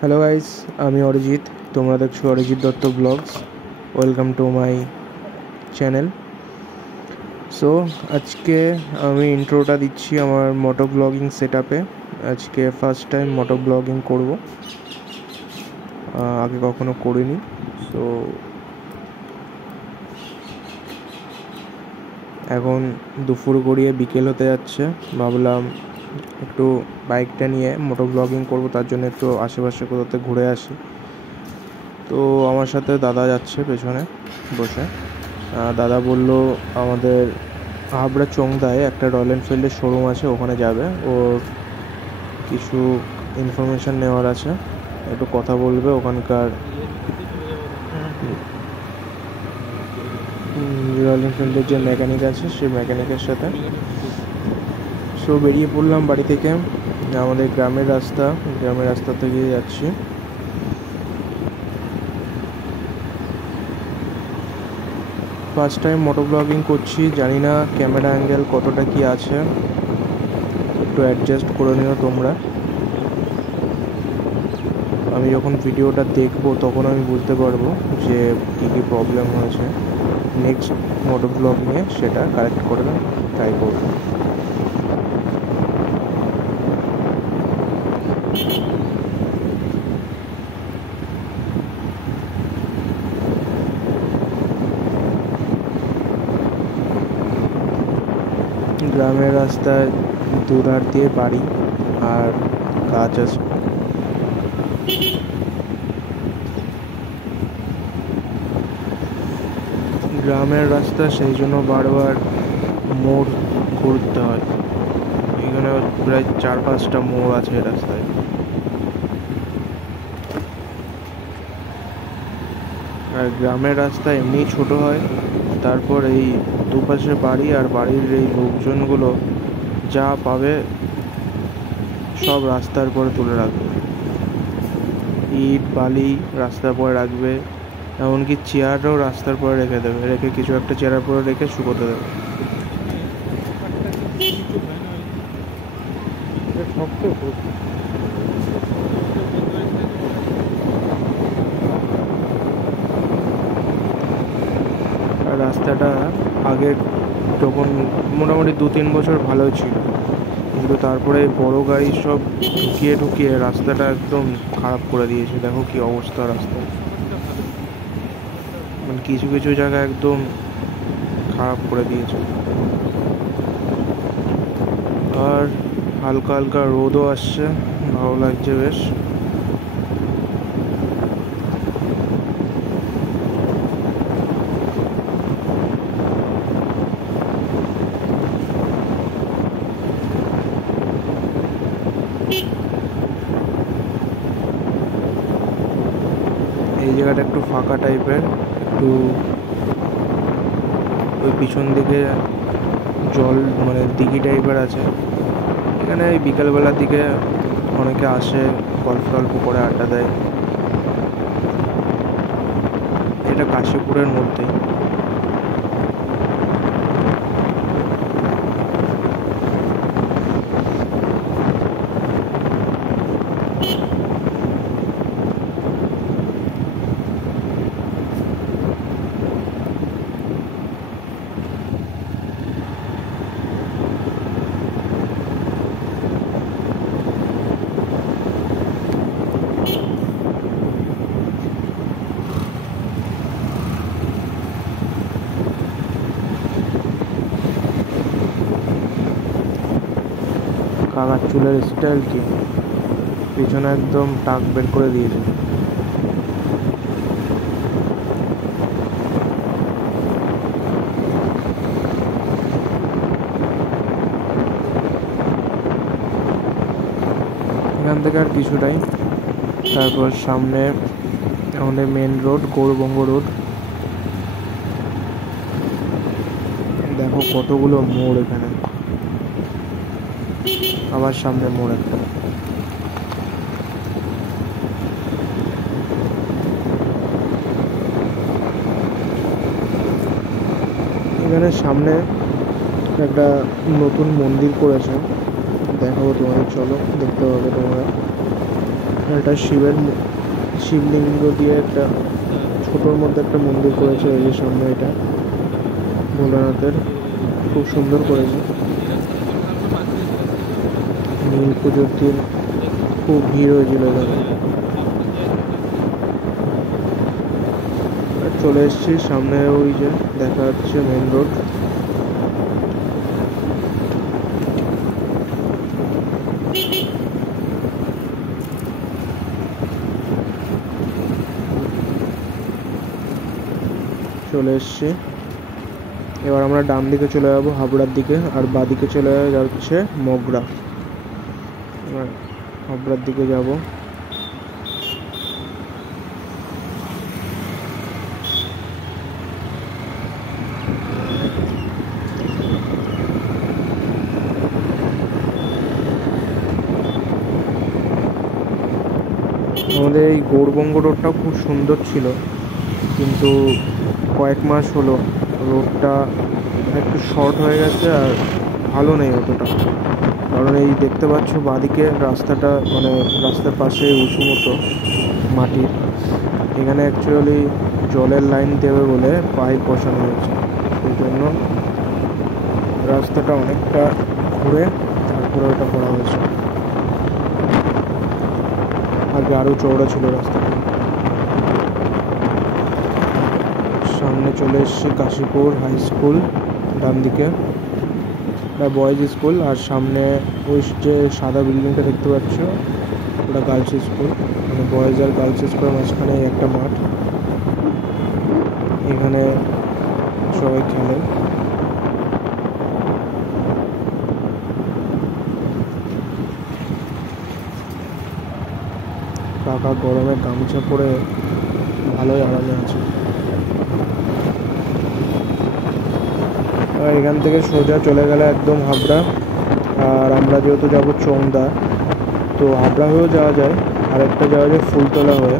Hello guys, আমি অরিজিৎ। তোমরা দেখছো Arijit Dutta vlogs. Welcome to my channel. So আজকে আমি ইন্ট্রোটা দিচ্ছি আমার মোটো ব্লগিং সেট আপে। আজকে ফার্স্ট টাইম মোটো ব্লগিং করব, আগে কখনো করিনি। সো এখন দুপুর গড়িয়ে বিকেল হতে যাচ্ছে। ভাবলাম একটু বাইকটা নিয়ে মোটো ব্লগিং করবো, তার জন্য একটু আশেপাশে কোথাও ঘুরে আসি। তো আমার সাথে দাদা যাচ্ছে পেছনে বসে। দাদা বলল আমাদের হাবড়া চোংদায় একটা রয়্যাল এনফিল্ডের শোরুম আছে, ওখানে যাবে। ওর কিছু ইনফরমেশান নেওয়ার আছে, একটু কথা বলবে ওখানকার রয়্যাল এনফিল্ডের যে মেকানিক আছে সেই মেকানিকের সাথে। সো বেরিয়ে পড়লাম বাড়ি থেকে। আমাদের গ্রামের রাস্তা থেকে যাচ্ছি। ফার্স্ট টাইম মোটো ব্লগিং করছি, জানি না ক্যামেরা অ্যাঙ্গেল কতটা কি আছে, একটু অ্যাডজাস্ট করে নিও তোমরা। আমি যখন ভিডিওটা দেখবো তখন আমি বুঝতে পারবো যে কী কী প্রবলেম হয়েছে। নেক্সট মোটো ব্লগ নিয়ে সেটা কারেক্ট করে ট্রাই করবো। গ্রামের রাস্তায় দুধার দিয়ে বাড়ি আর গাছ আছে। গ্রামের রাস্তা, সেই জন্য বারবার মোড় ঘুরতে হয়। এখানে প্রায় 4-5টা মোড় আছে রাস্তায়। আর গ্রামের রাস্তা এমনি ছোট হয়, তারপর এই দুপাশে বাড়ি আর বাড়ির এই লোকজনগুলো যা পাবে সব রাস্তার পরে তুলে রাখবে। ইট বালি রাস্তার পরে রাখবে, এমনকি চেয়ারও রাস্তার পরে রেখে দেবে, রেখে কিছু একটা চেয়ারের পরে রেখে শুকোতে দেবে। রাস্তাটা আগে যখন মোটামুটি 2-3 বছর ভালো ছিল, কিন্তু তারপরে বড় গাড়ি সব ঢুকিয়ে রাস্তাটা একদম খারাপ করে দিয়েছে। দেখো কি অবস্থা রাস্তার, মানে কিছু কিছু জায়গা একদম খারাপ করে দিয়েছে। আর হালকা হালকা রোদও আসছে, ভালো লাগছে বেশ। এই জায়গাটা একটু ফাঁকা টাইপের, একটু ওই পিছন দিকে জল মানে দিঘি টাইপের আছে। এখানে এই বিকালবেলার দিকে অনেকে আসে, গল্প টল্প করে আড্ডা দেয়। এটা কাশীপুরের মধ্যেই। কাকার চুলের স্টাইল কি, পিছনে একদম টাক বের করে দিয়েছে। এখান থেকে আর কিছুটাই, তারপর সামনে আমাদের মেন রোড, গৌরবঙ্গ রোড। দেখো কতগুলো মোড় এখানে, আবার সামনে মোড় একটা। এখানে সামনে একটা নতুন মন্দির করেছে, দেখাবো তোমাদের, চলো দেখতে পাবে তোমরা। একটা শিবলিঙ্গ দিয়ে একটা ছোটোর মধ্যে একটা মন্দির করেছে। এই যে সামনে এটা ভোলানাথের, খুব সুন্দর করেছে। নীল পুজোর দিন খুব ভিড় হয়েছিল এখানে। চলে এসেছি সামনে, ওই যে দেখা যাচ্ছে মেন রোড। চলে এসছি, এবার আমরা ডান দিকে চলে যাবো হাবড়ার দিকে, আর বাদিকে চলে যাচ্ছে মগরা। এবার হাবড়ার দিকে যাব। আমাদের এই গৌরবঙ্গ রোডটাও খুব সুন্দর ছিল, কিন্তু কয়েক মাস হলো রোডটা একটু শর্ট হয়ে গেছে আর ভালো নেই অতটা। কারণ এই দেখতে পাচ্ছ বাদিকে রাস্তাটা, মানে রাস্তার পাশে উঁচু মতো মাটির, এখানে অ্যাকচুয়ালি জলের লাইন দেবে বলে পাইপ বসানো হয়েছে। সেই জন্য রাস্তাটা অনেকটা ঘুরে তারপরে ওটা করা হয়েছে। আগে আরও চওড়া ছিল রাস্তাটা। সামনে চলে এসেছি কাশীপুর হাই স্কুল, ডান দিকে এটা বয়েজ স্কুল, আর সামনে ওই যে সাদা বিল্ডিংটা দেখতে পাচ্ছ ওটা গার্লস স্কুল। মানে বয়েজ আর গার্লস স্কুলের মাঝখানে একটা মাঠ, এখানে সবাই খেলে। কাকা গরমে গামছা পরে ভালোই আরামে আছে। এখান থেকে সোজা চলে গেলে একদম হাবড়া, আর আমরা যেহেতু যাব চৌমদা, তো হাবড়া হয়েও যাওয়া যায়, আর একটা যাওয়া যায় ফুলতলা হয়ে।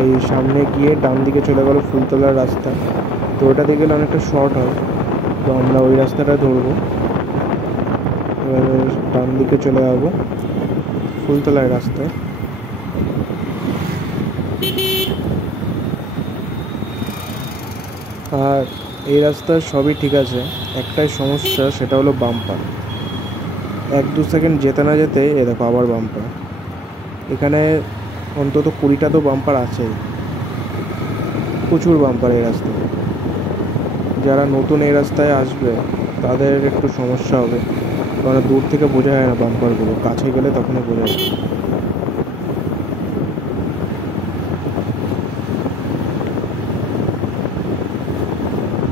এই সামনে গিয়ে ডান দিকে চলে গেল ফুলতলার রাস্তা, তো ওটা দিয়ে গেলে অনেকটা শর্ট হয়, তো আমরা ওই রাস্তাটা ধরবো। এবার ডান দিকে চলে যাবো ফুলতলার রাস্তায়। আর এই রাস্তার সবই ঠিক আছে, একটাই সমস্যা, সেটা হলো বাম্পার। 1-2 সেকেন্ড যেতে না যেতে এ দেখো আবার বাম্পার। এখানে অন্তত 20টা তো বাম্পার আছেই, প্রচুর বাম্পার এই রাস্তায়। যারা নতুন এই রাস্তায় আসবে তাদের একটু সমস্যা হবে, কারণ দূর থেকে বোঝা যায় না বাম্পারগুলো, কাছে গেলে তখনই বোঝা যায়।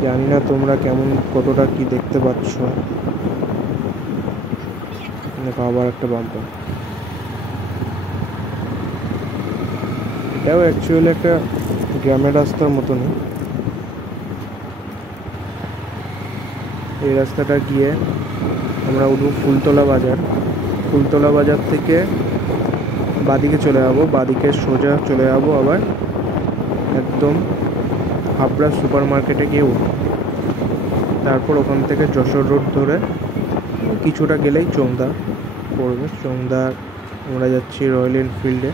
জানি না তোমরা কতটা কি দেখতে পাচ্ছ। দেখো আবার একটা বাম্পার। এটাও অ্যাকচুয়ালি একটা গ্রামের রাস্তার মতনই। এই রাস্তাটা গিয়ে আমরা উঠবো ফুলতলা বাজার। ফুলতলা বাজার থেকে বাদিকে চলে যাবো, বাদিকে সোজা চলে যাবো আবার একদম হাবড়া সুপার মার্কেটে গিয়ে উঠবো। তারপর ওখান থেকে যশোর রোড ধরে কিছুটা গেলেই চৌমদা পড়বে। চৌমদা আমরা যাচ্ছি রয়্যাল এনফিল্ডে।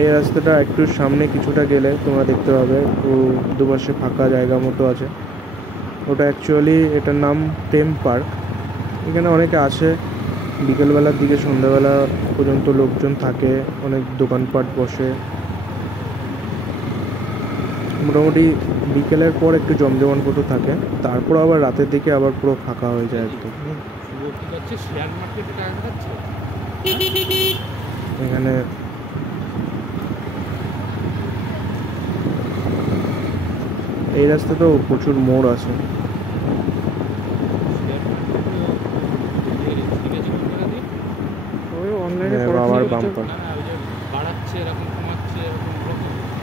এই রাস্তাটা একটু সামনে কিছুটা গেলে তোমরা দেখতে পাবে দুপাশে ফাঁকা জায়গা মতো আছে। ওটা অ্যাকচুয়ালি এটার নাম প্রেম পার্ক। এখানে অনেকে আসে, বিকেলবেলার দিকে সন্ধ্যাবেলা পর্যন্ত লোকজন থাকে, অনেক দোকানপাট বসে। মোটামুটি বিকেলের পর একটু জমজমান মতো থাকে, তারপর আবার রাতের দিকে আবার পুরো ফাঁকা হয়ে যায় একদম। এখানে এই রাস্তাতেও প্রচুর মোড় আছে। আবার বাম্পার।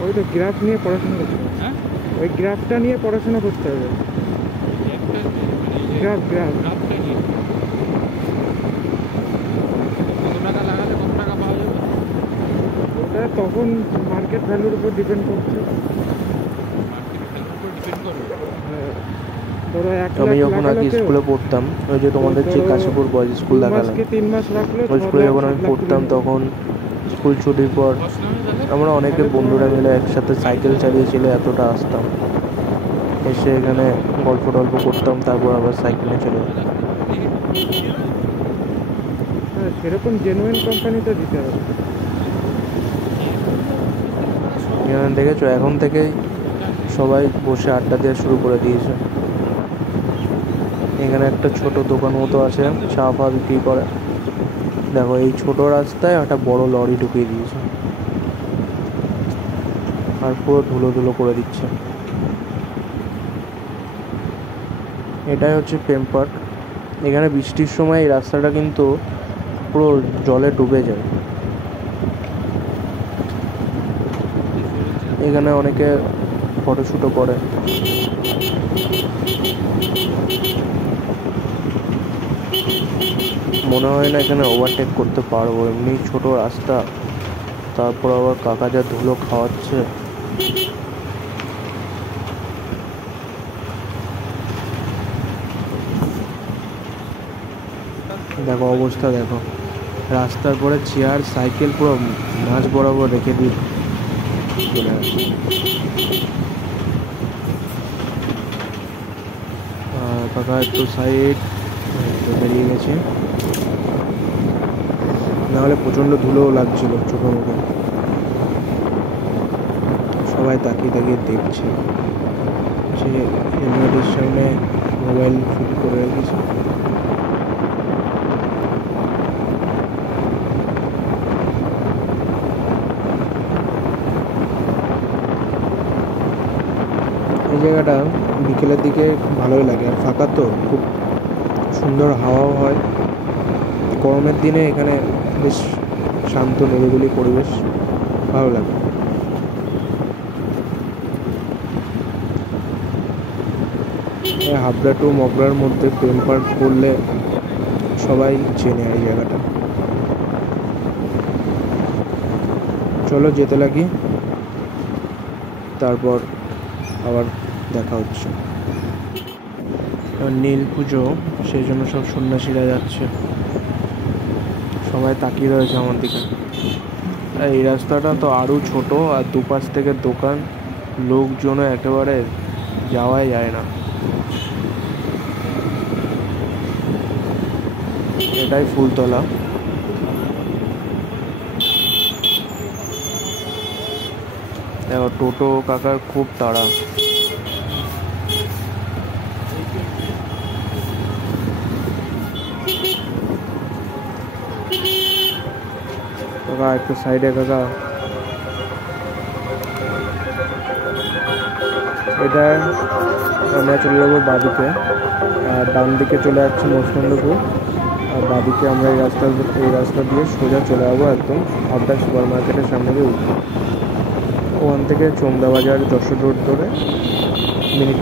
ওই তো গ্রাফ নিয়ে পড়াশোনা করতে হবে। হ্যাঁ, ওই গ্রাফটা নিয়ে পড়াশোনা করতে হবে। গ্রাফটা নিয়ে কত টাকা লাগালে কত টাকা পাওয়া যাবে, ওটা তখন মার্কেট ভ্যালুর উপর ডিপেন্ড করছে। মার্কেট ভ্যালুর উপর ডিপেন্ড করবে। হ্যাঁ, ধরো 1 আমি লাখ যখন আগে লাগালো কেউ, স্কুলে পড়তাম, ওই যে তোমাদের যে ধরো কাশীপুর বয়েজ স্কুল 2 মাস দেখালাম, কি 3 মাস রাখলো, ওই 6 স্কুলে লাখ যখন 7 আমি লাখ তুলে পড়তাম নিল। তখন স্কুল ছুটির পর আমরা অনেকে তাহলে বন্ধুরা তোমার মিলে একসাথে সাইকেল চালিয়েছিল এতটা আসতাম, এসে এখানে গল্প টল্প করতাম, তারপর আবার সাইকেলে চলে যেতাম। হ্যাঁ, সেরকম জেনুইন কোম্পানিতে দিতে হবে। এখানে দেখেছো এখন থেকেই সবাই বসে আড্ডা দেওয়া শুরু করে দিয়েছে। এখানে একটা ছোট দোকান মতো আছে, চা ফা বিক্রি করে। দেখো এই ছোট রাস্তায় একটা বড় লরি ঢুকিয়ে দিয়েছে আর পুরো ধুলো ধুলো করে দিচ্ছে। এটাই হচ্ছে প্রেম পার্ক। এখানে বৃষ্টির সময় এই রাস্তাটা কিন্তু পুরো জলে ডুবে যায়। এখানে অনেকে ফটোশ্যুটও করে। মনে হয় না এখানে ওভারটেক করতে পারবো, এমনি ছোট রাস্তা, তারপর আবার কাকা যা ধুলো খাওয়াচ্ছে। দেখো অবস্থা দেখো, রাস্তার পরে চেয়ার সাইকেল পুরো মাঝ বরাবর রেখে দিয়ে চলে গেছে। কাকা একটু সাইড বেরিয়ে গেছে, নাহলে প্রচণ্ড ধুলোও লাগছিল চোখে মুখে। সবাই তাকিয়ে তাকিয়ে দেখছে, সে হেলমেটের সামনে মোবাইল ফিট করে রেখেছে। এই জায়গাটা বিকেলের দিকে ভালোই লাগে, আর ফাঁকা তো, খুব সুন্দর হাওয়াও হয়। গরমের দিনে এখানে বেশ শান্ত নিরিবিলি পরিবেশ, ভালো লাগে। এই হাবড়া টু মগরার মধ্যে প্রেম পার্ক করলে সবাই চেনে এই জায়গাটা। চলো যেতে লাগি, তারপর আবার দেখা হচ্ছে। নীল পুজো, সেই জন্য সব সন্ন্যাসীরা যাচ্ছে, সবাই তাকিয়ে রয়েছে আমার দিকে। এই রাস্তাটা তো আরও ছোট, আর দুপাশ থেকে দোকান, লোকজনও একেবারে যাওয়াই যায় না। এটাই ফুলতলা। দেখো টোটো কাকার খুব তাড়া। কাকা একটু সাইডে কাকা। এটা আমরা চলে যাবো বাদিকে, আর ডান দিকে চলে যাচ্ছে মসলন্দপুর, আর বাদিকে আমরা এই রাস্তা দিয়ে সোজা চলে যাবো একদম হাবড়া সুপার মার্কেটের সামনে দিয়ে উঠবো। ওখান থেকে চোমদা বাজার যশোর রোড ধরে মিনিট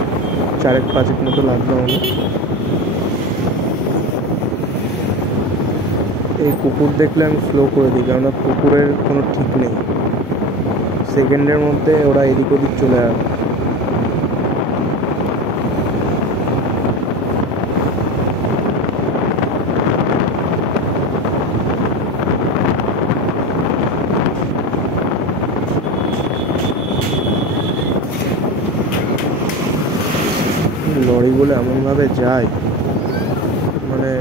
4-5 মতো লাগবে আমাদের। এই কুকুর দেখলে আমি স্লো করে দিই, কেননা কুকুরের কোনো ঠিক নেই, সেকেন্ডের মধ্যে ওরা এদিক ওদিক চলে যাবে। লরি বলে এমনভাবে যায়, মানে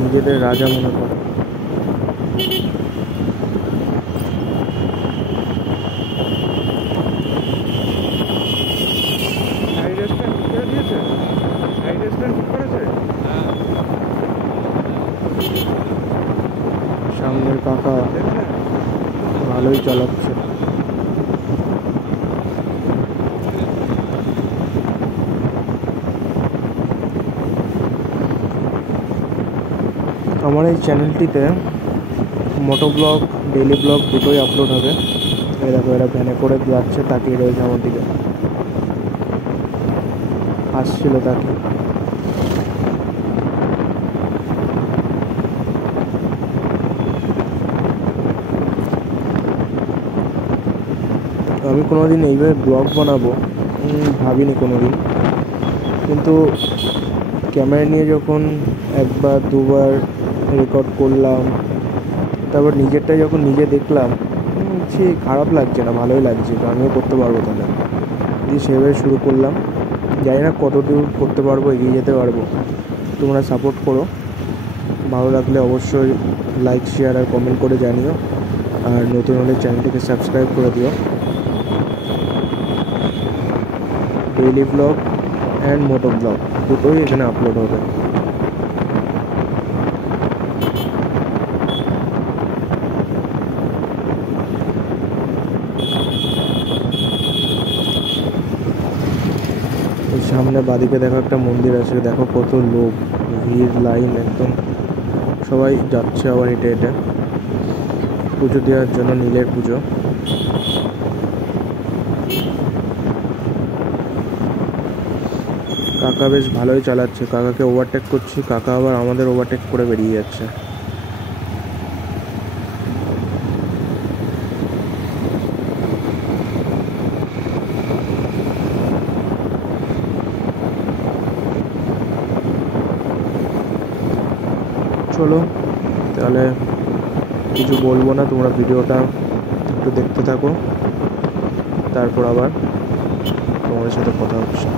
নিজেদের রাজা মনে করে। সাইড স্ট্যান্ড ঠিক করে দিয়েছে, সাইড স্ট্যান্ড ঠিক করেছে। সামনের কাকা দেখলে ভালোই চালাচ্ছে। আমার এই চ্যানেলটিতে মোটো ব্লগ, ডেইলি ব্লগ দুটোই আপলোড হবে। এই দেখো এরা ভ্যানে করে যাচ্ছে, তাকিয়ে রয়েছে আমার দিকে, আসছিল তাকে। আমি কোনোদিন এইভাবে ব্লগ বানাবো ভাবিনি কোনোদিন। কিন্তু ক্যামেরা নিয়ে যখন একবার দুবার রেকর্ড করলাম, তারপর নিজেরটা যখন নিজে দেখলাম, সে খারাপ লাগছে না, ভালোই লাগছে, তো আমিও করতে পারবো তাহলে। দিয়ে সেভাবে শুরু করলাম। জানি না কতদূর করতে পারবো, এগিয়ে যেতে পারবো। তোমরা সাপোর্ট করো, ভালো লাগলে অবশ্যই লাইক, শেয়ার আর কমেন্ট করে জানিও। আর নতুন হলে চ্যানেলটিকে সাবস্ক্রাইব করে দিও। Daily vlog and motovlog দুটোই এখানে আপলোড হবে। সামনে বাদিকে দেখো একটা মন্দির আছে, দেখো কত লোক, ভিড়, লাইন একদম, সবাই যাচ্ছে আবার হেঁটে হেঁটে পুজো দেওয়ার জন্য, নীলের পুজো। কাকা বেশ ভালোই চালাচ্ছে, কাকাকে ওভারটেক করছি, কাকা আবার আমাদের ওভারটেক করে বেরিয়ে যাচ্ছে। চলো তাহলে কিছু বলবো না, তোমরা ভিডিওটা একটু দেখতে থাকো, তারপর আবার তোমাদের সাথে কথা হচ্ছে।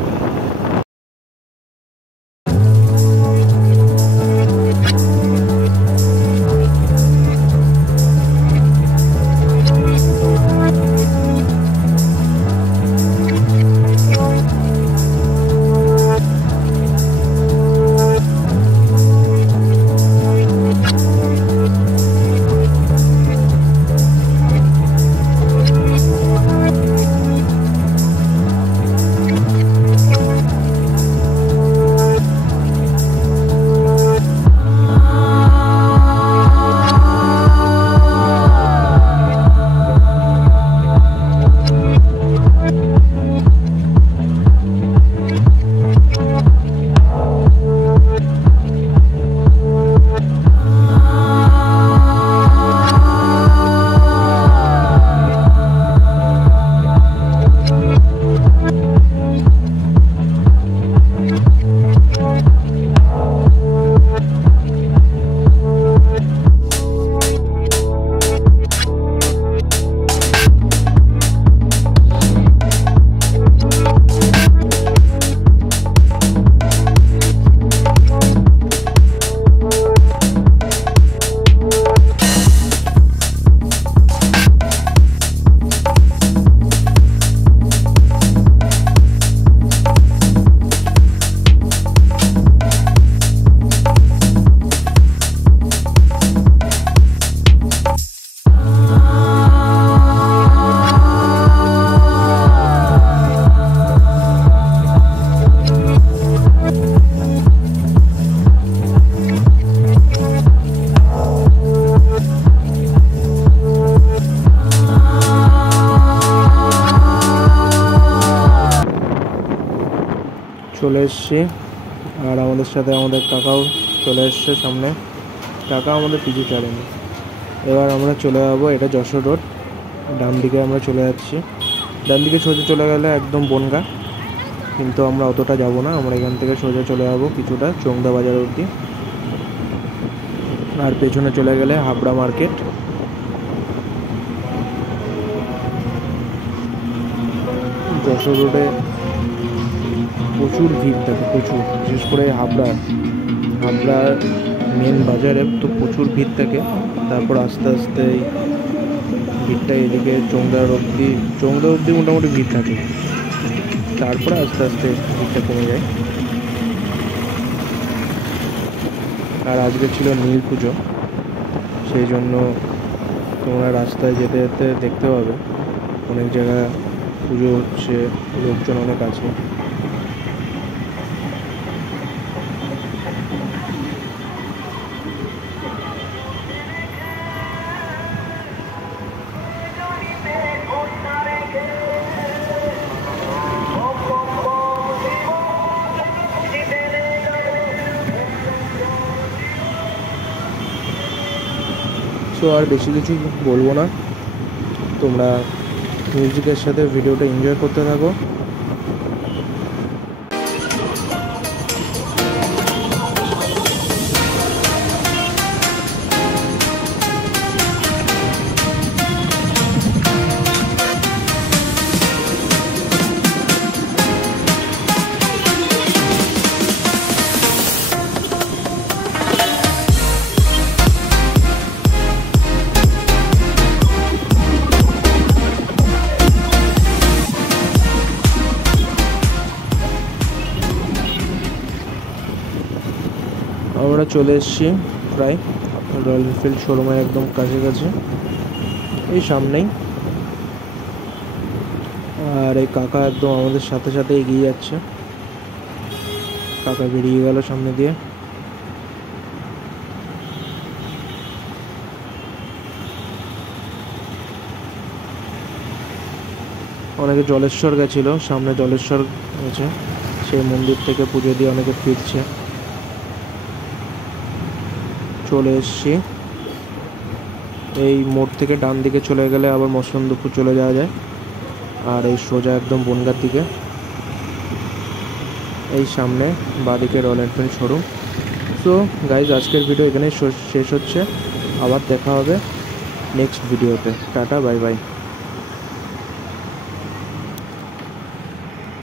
চলে এসছি, আর আমাদের সাথে আমাদের কাকাও চলে এসছে সামনে। কাকা আমাদের পিছু ছাড়েনি। এবার আমরা চলে যাবো, এটা যশোর রোড, ডান দিকে আমরা চলে যাচ্ছি। ডান দিকে সোজা চলে গেলে একদম বনগা, কিন্তু আমরা অতটা যাব না, আমরা এখান থেকে সোজা চলে যাবো কিছুটা চোংদা বাজার অবধি, আর পেছনে চলে গেলে হাবড়া মার্কেট। যশোর রোডে প্রচুর ভিড় থাকে, প্রচুর, বিশেষ করে হাবড়ার মেন বাজারে তো প্রচুর ভিড় থাকে। তারপর আস্তে আস্তে ভিড়টা এদিকে চোংদা অবধি মোটামুটি ভিড় থাকে, তারপরে আস্তে আস্তে ভিড়টা কমে যায়। আর আজকে ছিল নীল পুজো, সেই জন্য তোমরা রাস্তায় যেতে যেতে দেখতে পাবে অনেক জায়গায় পুজো হচ্ছে, লোকজন অনেক আছে। সো আর বেশি কিছু বলবো না, তোমরা মিউজিকের সাথে ভিডিওটা এনজয় করতে থাকো। আমরা চলে এসেছি প্রায় রয়্যাল এনফিল্ড শোরুমে একদম কাছাকাছি, এই সামনেই। আর এই কাকা একদম আমাদের সাথে সাথে এগিয়ে যাচ্ছে। কাকা বেরিয়ে গেল সামনে দিয়ে। অনেকে জলেশ্বর গেছিল, সামনে জলেশ্বর আছে, সেই মন্দির থেকে পুজো দিয়ে অনেকে ফিরছে। চলে এসছি, এই মোড় থেকে ডান দিকে চলে গেলে আবার মসলন্দপুর চলে যাওয়া যায়, আর এই সোজা একদম বনগাঁর দিকে। এই সামনে বাঁদিকে royal Enfield showroom. So guys, আজকের ভিডিও এখানেই শেষ হচ্ছে। আবার দেখা হবে নেক্সট ভিডিওতে। Tata, bye bye.